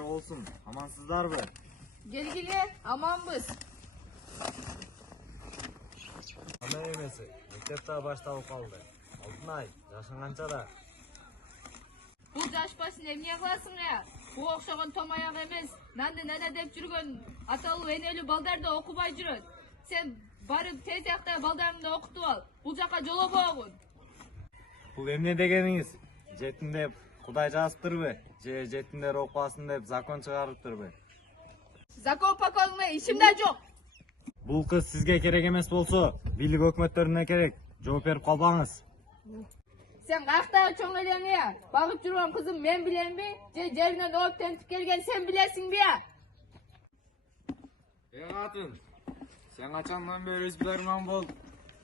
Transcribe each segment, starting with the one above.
günleri olsun. Amansızlar mı? Gelgili amanbız. Ama emesi. Mektep daha başta kaldı. Altınay, yaşın kança da. Bu жаш басын эмне кыласың я? Bu окшогон том аяк эмес, нанды нана деп жүргөн аталуу энелүү балдар да окубай жүрөт. Сен барып тез жакта балдарыңды окутуп ал. Бул жака жолобогун. Бұл эмне дегениңиз? Жетиндеп Кудай жазыптырбы? Же жетиндер окубасын деп закон чыгарыптырбы? Закон поколуна ишимде жок. Бұл кыз сизге керек эмес болсо, бийлик өкмөттөрүнө керек. Жооп берип калбаңыз. Sen kayıkta çoğun elemi ya. Bakıp duruyorum kızım ben bilen mi? Cebine doğup tentip gelgen sen bilesin bir ya. Катын, sen kaçandan beri özbülerman bol.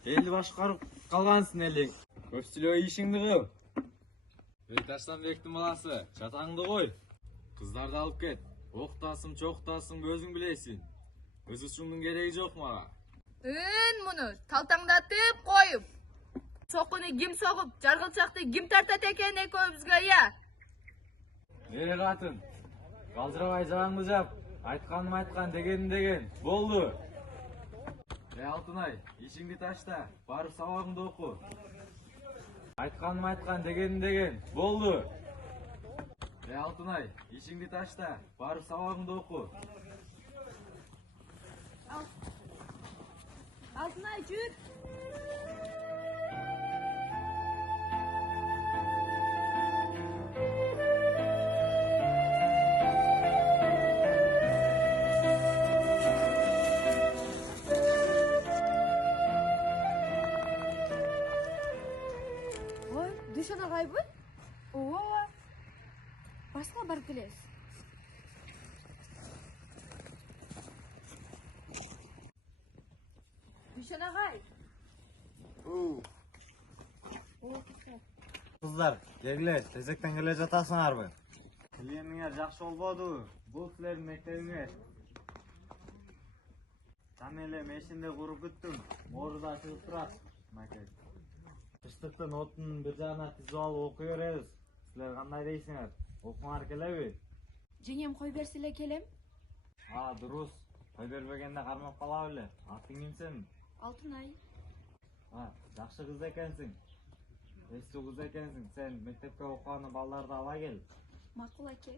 Eldi başkarıp kalgansın eli. Köpsülöy işingdi kıl. Beytaştan bektim balası, çatаңды koy. Kızlardı alıp ket. Oktasın, çoktasın, gözün bilesin. Öz uçundun gereği yok mağa. Bunu taltаңdatıp koyup. Sokunu kim sokup, jargılçaktı kim tartat eken ekөөbүzгө ya. Kатын, kaldıramay жағаңды жап. Айтқаным айтқан, дегенім деген. Болды. Алтынай, işingdi taşta. Барып сабағыңды оқу. Айтқаным айтқан, дегенім деген. Болды. Алтынай, işingdi taşta. Барып сабағыңды оқу. Altınay jür. Dışarı kaybol? Ova. Başka bir kiles. Düşene kay. Kızlar, gelgiler, tezekten gele jatasыңар mı? Bilgeniңер жақсы болбоду. Бұл силердин мектебиңер. Чам эле мешинде куруп күттүм. Оруда чыгып турат. Макет. Кыштыктын отун бир жагына тизип алып окуй беребиз. Силер кандай дейсиңер? Окуңар келеби? Жеңем кой берсиле келем. Дурус. Кой бербегенде кармап кала беле. Атың ким сенин? Алтынай. Жакшы кыз экенсиң. Эстүү кыз экенсиң. Сен мектепке окуган балдарды ала кел. Макул аке.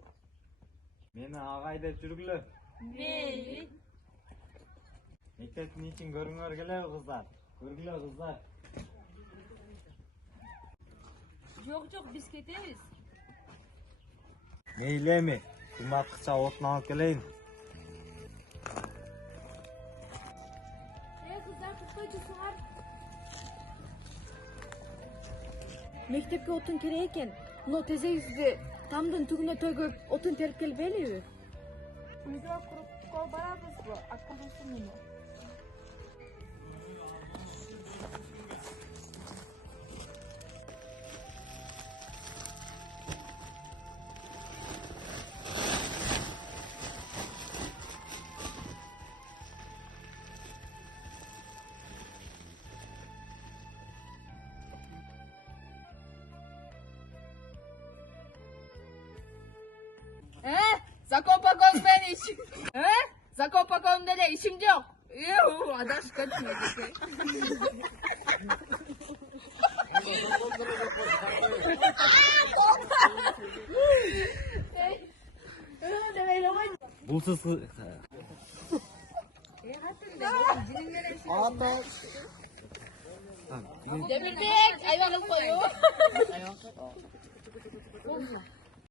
Мени агай деп жүргүлө. Мейли. Мектептин ичин көрүңөр келеби кыздар? Көргүлө кыздар. Жок biz кетебиз. Мейли эми. Кымбатқыча отун алып келейин. Kızlar tutkacısınlar. Mektepke otun kerek eken. No tezeyizdi. Tamdın tügüne tögüp otun terip kelbeli. Uyga kurup kol barabız bu. Akkadılsın bunu. Закон покон ben işim. Закон покон de işim yok. Adaş kaçmıyor. Булсыз Demirbek, ayvanım koyu.